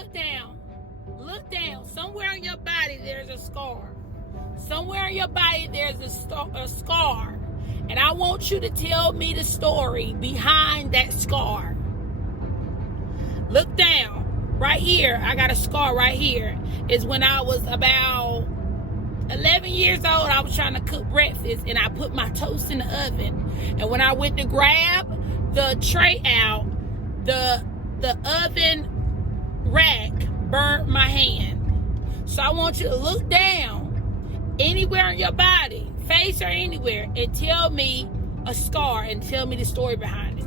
look down. Look down. Somewhere in your body there's a scar. Somewhere in your body there's a scar. And I want you to tell me the story behind that scar. Look down. Right here, I got a scar right here. It's when I was about 11 years old. I was trying to cook breakfast and I put my toast in the oven. And when I went to grab the tray out, the oven rack burnt my hand. So I want you to look down anywhere in your body, face or anywhere, and tell me a scar and tell me the story behind it.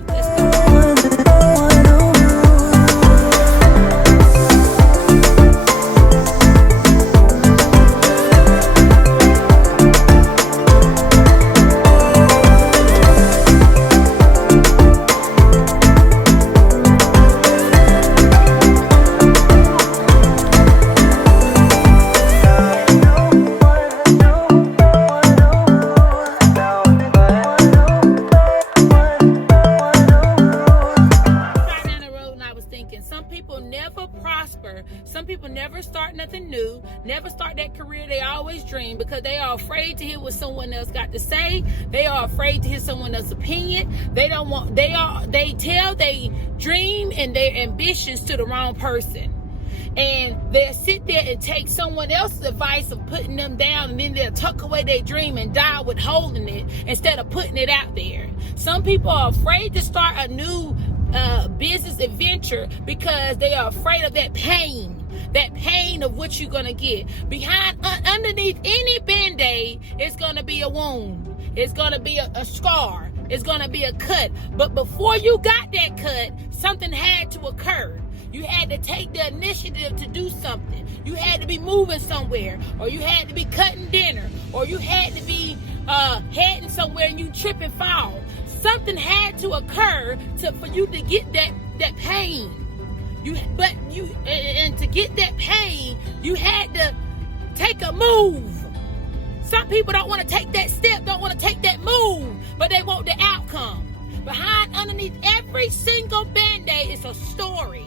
Some people never start nothing new, never start that career they always dream because they are afraid to hear what someone else got to say. They are afraid to hear someone else's opinion. They tell they dream and their ambitions to the wrong person. And they'll sit there and take someone else's advice of putting them down, and then they'll tuck away their dream and die withholding it instead of putting it out there. Some people are afraid to start a new business adventure because they are afraid of that pain of what you're gonna get. Underneath any band-aid, it's gonna be a wound. It's gonna be a scar. It's gonna be a cut. But before you got that cut, something had to occur. You had to take the initiative to do something. You had to be moving somewhere, or you had to be cutting dinner, or you had to be heading somewhere and you trip and fall. Something had to occur for you to get that pain. And to get that pain, you had to take a move. Some people don't want to take that step, don't want to take that move, but they want the outcome. Underneath every single band-aid is a story.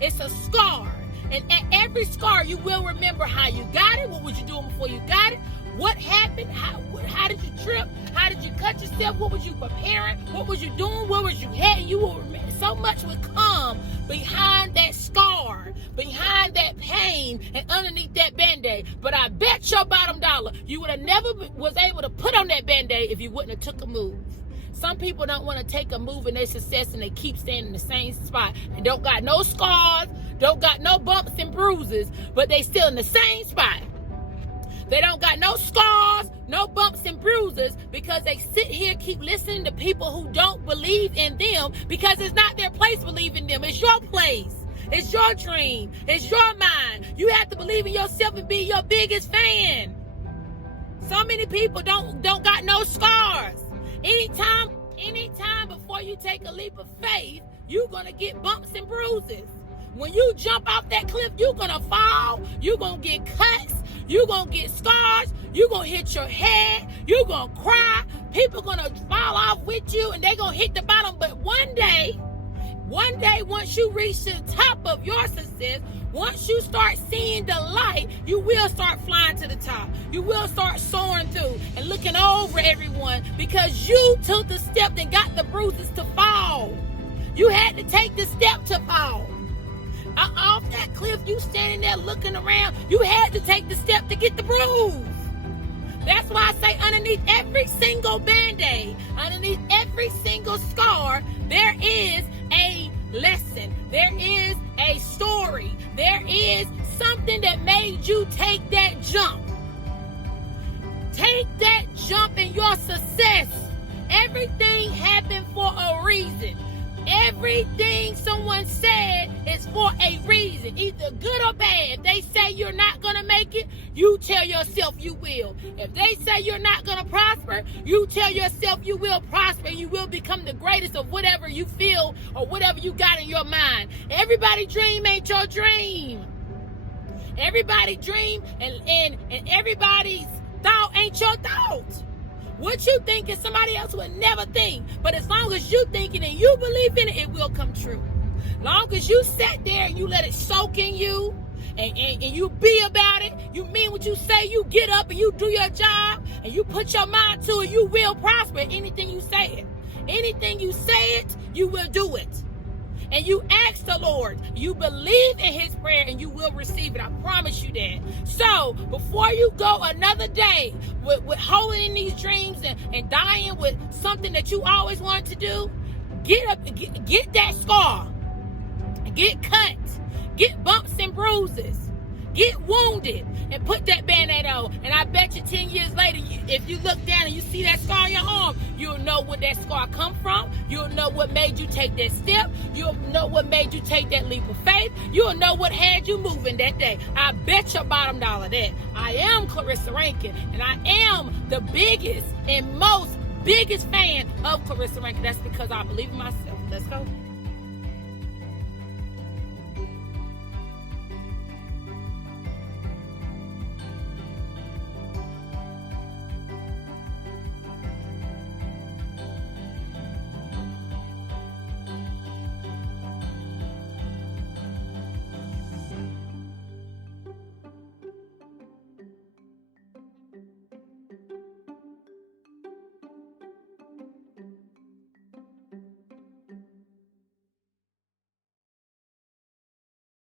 It's a scar. And at every scar, you will remember how you got it. What was you doing before you got it? What happened? How did you trip? How did you cut yourself? What was you preparing? What was you doing? Where was you heading? You will remember. So much would come behind that scar, behind that pain, and underneath that band-aid. But I bet your bottom dollar you would have never was able to put on that band-aid if you wouldn't have took a move. Some people don't want to take a move in their success, and they keep staying in the same spot and don't got no scars, don't got no bumps and bruises, but they still in the same spot. They don't got no scars, no bumps and bruises because they sit here, keep listening to people who don't believe in them because it's not their place to believe in them. It's your place. It's your dream. It's your mind. You have to believe in yourself and be your biggest fan. So many people don't got no scars. Anytime before you take a leap of faith, you're going to get bumps and bruises. When you jump off that cliff, you're going to fall. You're going to get cuts. You're going to get scars. You're going to hit your head. You're going to cry. People going to fall off with you, and they're going to hit the bottom. But one day, once you reach the top of your success, once you start seeing the light, you will start flying to the top. You will start soaring through and looking over everyone because you took the step and got the bruises to fall. You had to take the step to fall. Off that cliff, you standing there looking around, you had to take the step to get the bruise. That's why I say underneath every single band-aid, underneath every single scar, there is a lesson. There is a story. There is something that made you take that jump. Take that jump in your success. Everything happened for a reason. Everything someone said is for a reason, either good or bad. If they say you're not going to make it, you tell yourself you will. If they say you're not going to prosper, you tell yourself you will prosper and you will become the greatest of whatever you feel or whatever you got in your mind. Everybody's dream ain't your dream. Everybody's dream and everybody's thought ain't your thought. What you think is somebody else would never think. But as long as you think it and you believe in it, it will come true. Long as you sat there and you let it soak in you, and you be about it, you mean what you say, you get up and you do your job, and you put your mind to it, you will prosper. Anything you say it. Anything you say it, you will do it. And you ask the Lord, you believe in his prayer, and you will receive it. I promise you that. So before you go another day with holding in these dreams and dying with something that you always wanted to do, get up, get that scar, get cut, get bumps and bruises, get wounded, and put that Band-Aid on. And I bet you 10 years later, if you look down and you see that scar on your arm, you'll know where that scar come from. You'll know what made you take that step. You'll know what made you take that leap of faith. You'll know what had you moving that day. I bet your bottom dollar that. I am Clarissa Rankin, and I am the biggest fan of Clarissa Rankin. That's because I believe in myself. Let's go.